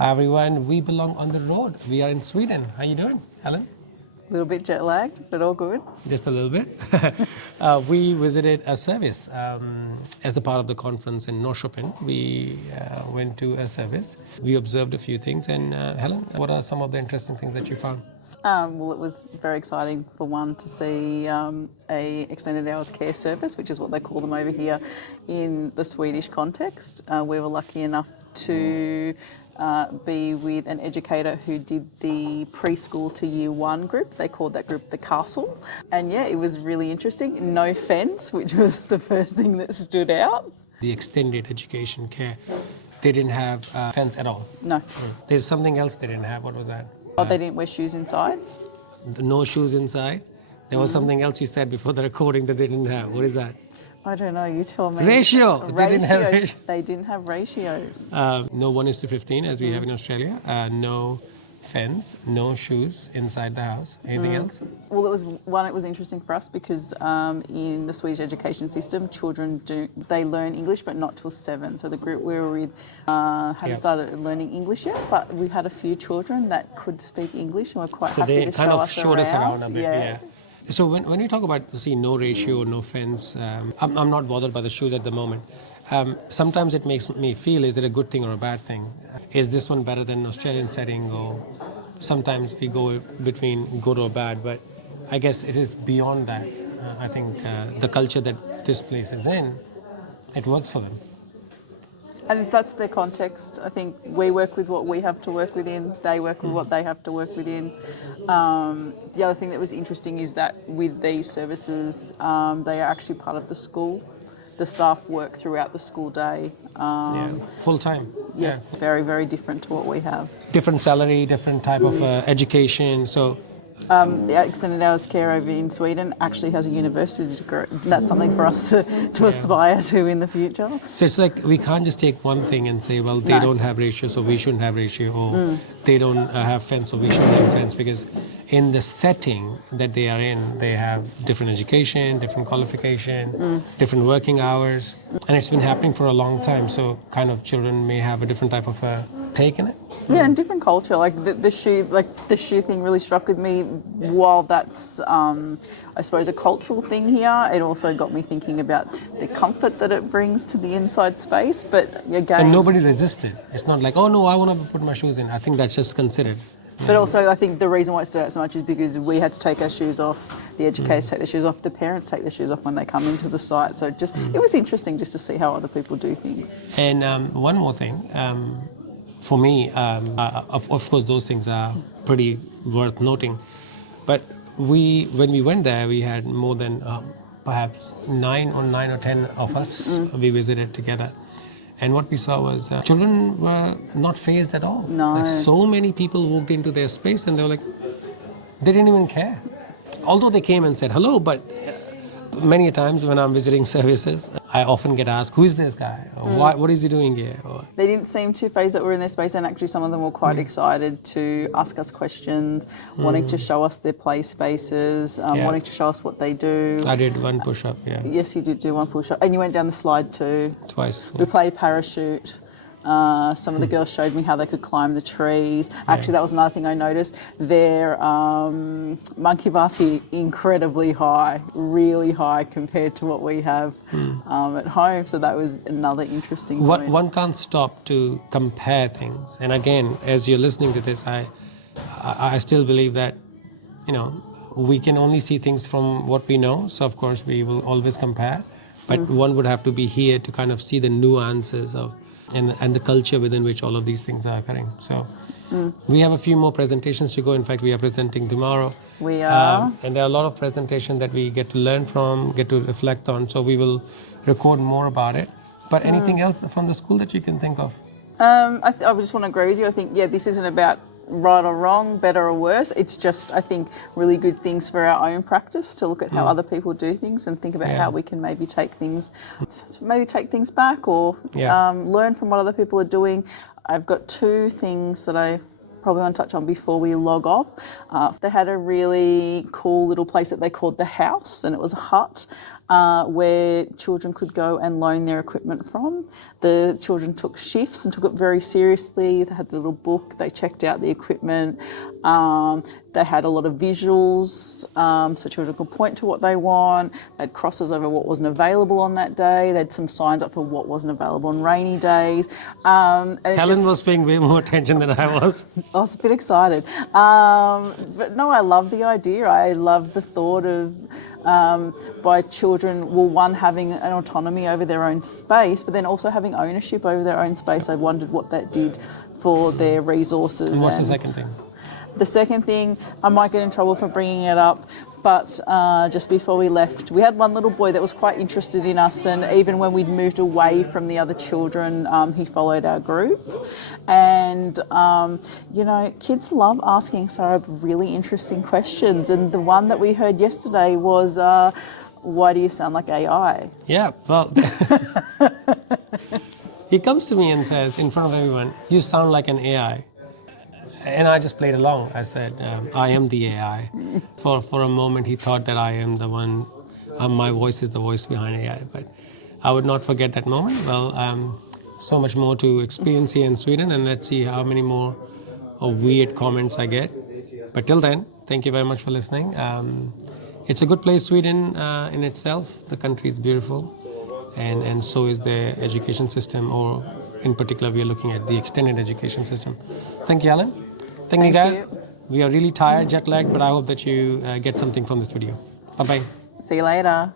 Hi everyone, we belong on the road. We are in Sweden. How you doing, Helen? A little bit jet lagged, but all good. Just a little bit. We visited a service as a part of the conference in Norrköping. We went to a service. We observed a few things. And Helen, what are some of the interesting things that you found? Well, it was very exciting for one to see a extended hours care service, which is what they call them over here in the Swedish context. We were lucky enough to be with an educator who did the preschool to year one group. They called that group the Castle. And yeah, it was really interesting. No fence, which was the first thing that stood out. The extended education care, they didn't have fence at all. No. There's something else they didn't have. What was that? Oh, they didn't wear shoes inside? No shoes inside. There was something else you said before the recording that they didn't have. What is that? I don't know, you tell me. Ratio. They didn't have Ratios. ratio. They didn't have ratios. No 1:15 as we have in Australia. No fence, no shoes inside the house. Anything else? Well, it was interesting for us because in the Swedish education system, children they learn English, but not till 7. So the group we were with hadn't started learning English yet, but we had a few children that could speak English and were quite So happy they to kind show of us showed us around a bit. Yeah. So when you talk about no ratio, no fence, I'm not bothered by the shoes at the moment. Sometimes it makes me feel, is it a good thing or a bad thing? Is this one better than Australian setting? Or sometimes we go between good or bad, but I guess it is beyond that. I think the culture that this place is in, it works for them. And that's their context. I think we work with what we have to work within. They work with what they have to work within. The other thing that was interesting is that with these services, they are actually part of the school. The staff work throughout the school day. Full time. Yes, very, very different to what we have. Different salary, different type of education. So The extended hours care over in Sweden actually has a university degree. That's something for us to aspire to in the future. So it's like we can't just take one thing and say, well, they don't have ratio, so we shouldn't have ratio, or they don't have fence, so we shouldn't have fence, because in the setting that they are in, they have different education, different qualification, different working hours, and it's been happening for a long time. So kind of children may have a different type of take in it. Yeah, and different culture. Like the shoe thing really struck with me. While that's, I suppose, a cultural thing here, it also got me thinking about the comfort that it brings to the inside space. But again, And nobody resisted. It's not like, oh no, I want to put my shoes in. I think that's just considered. But also, I think the reason why it stood out so much is because we had to take our shoes off, the educators take their shoes off, the parents take their shoes off when they come into the site. So it was interesting just to see how other people do things. And one more thing, for me, of course, those things are pretty worth noting. But when we went there, we had more than perhaps 9 or 10 of us. We visited together. And what we saw was children were not fazed at all. No. Like so many people walked into their space and they were like, they didn't even care. Although they came and said hello, but many times when I'm visiting services, I often get asked, who is this guy? Or what is he doing here? Or, They didn't seem too phased that we're in their space, and actually some of them were quite excited to ask us questions, wanting to show us their play spaces, wanting to show us what they do. I did one push-up, Yes, you did do one push-up. And you went down the slide too. twice. We played parachute. Some of the girls showed me how they could climb the trees. Actually, that was another thing I noticed. Their monkey bars here incredibly high, really high compared to what we have at home. So that was another interesting point. One can't stop to compare things. And again, as you're listening to this, I still believe that, we can only see things from what we know. So of course we will always compare. But one would have to be here to kind of see the nuances of and the culture within which all of these things are occurring. So we have a few more presentations to go. In fact, we are presenting tomorrow. We are. And there are a lot of presentations that we get to learn from, get to reflect on. So we will record more about it. But anything else from the school that you can think of? I just want to agree with you. I think, this isn't about right or wrong, better or worse. It's just, I think, really good things for our own practice to look at how other people do things and think about how we can maybe take things back or learn from what other people are doing. I've got 2 things that I probably want to touch on before we log off. They had a really cool little place that they called the House, and it was a hut where children could go and loan their equipment from. The children took shifts and took it very seriously. They had the little book, they checked out the equipment. They had a lot of visuals, so children could point to what they want. They had crosses over what wasn't available on that day. They had some signs up for what wasn't available on rainy days. Helen was paying way more attention than I was. I was a bit excited. But no, I love the idea. I love the thought of by children, well, one, having an autonomy over their own space, but then also having ownership over their own space. I wondered what that did for their resources. And what's the second thing? The second thing, I might get in trouble for bringing it up, but just before we left, we had one little boy that was quite interested in us, and even when we'd moved away from the other children, he followed our group. And, you know, kids love asking Sarah really interesting questions, and the one that we heard yesterday was, why do you sound like AI? Yeah, well, he comes to me and says, in front of everyone, you sound like an AI. And I just played along. I said, I am the AI. For a moment, he thought that I am the one, my voice is the voice behind AI. But I would not forget that moment. Well, so much more to experience here in Sweden, and let's see how many more weird comments I get. But till then, thank you very much for listening. It's a good place, Sweden, in itself. The country is beautiful, and so is the education system, or in particular, we are looking at the extended education system. Thank you, Alan. Thank you, guys. We are really tired, jet lagged, but I hope that you get something from this video. Bye-bye. See you later.